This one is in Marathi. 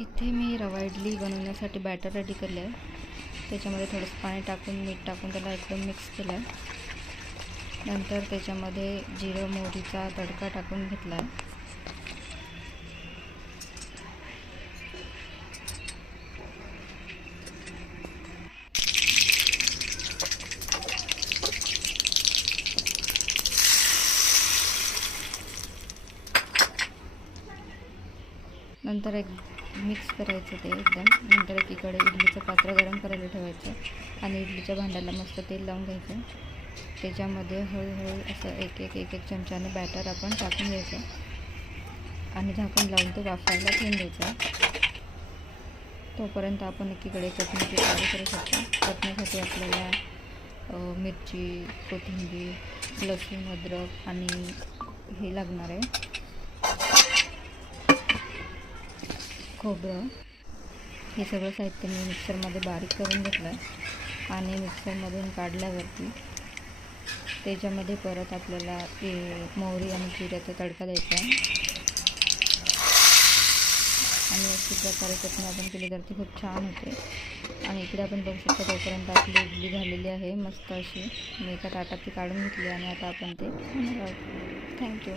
इथे मी रवा इडली बनवण्यासाठी बॅटर रेडी केलं आहे। त्याच्यामध्ये थोडंसं पाणी टाकून मीठ टाकून त्याला एकदम मिक्स केलं आहे। नंतर त्याच्यामध्ये जिरं मोहरीचा तडका टाकून घेतला आहे। नंतर एक मिक्स करायचं ते एकदम। नंतर एकीकडे इडलीचं पात्र गरम करायला ठेवायचं आणि इडलीच्या भांड्याला मस्त तेल लावून घ्यायचं। त्याच्यामध्ये हळूहळू असं एक एक चमच्याने बॅटर आपण टाकून घ्यायचं आणि झाकण लावून ते वाफायला ठेवून द्यायचं। तोपर्यंत आपण एकीकडे चटणीची तयारी करू शकतो। चटणीसाठी आपल्याला मिरची, कोथिंबीर, लसूण, अद्रक आणि हे लागणार आहे खोबरं। हे सगळं साहित्य मी मिक्सरमध्ये बारीक करून घेतलं आहे आणि मिक्सरमधून काढल्यावरती त्याच्यामध्ये परत आपल्याला मोहरी आणि जिऱ्याचा तडका द्यायचा आहे आणि अशा प्रकारे चटणी आपण केली तर ती खूप छान होते। आणि इकडे आपण बघू शकतो तोपर्यंत आपली इडली झालेली आहे मस्त अशी। मी एका ताटात ती काढून घेतली आणि आता आपण ते खाणार आहोत। थँक्यू।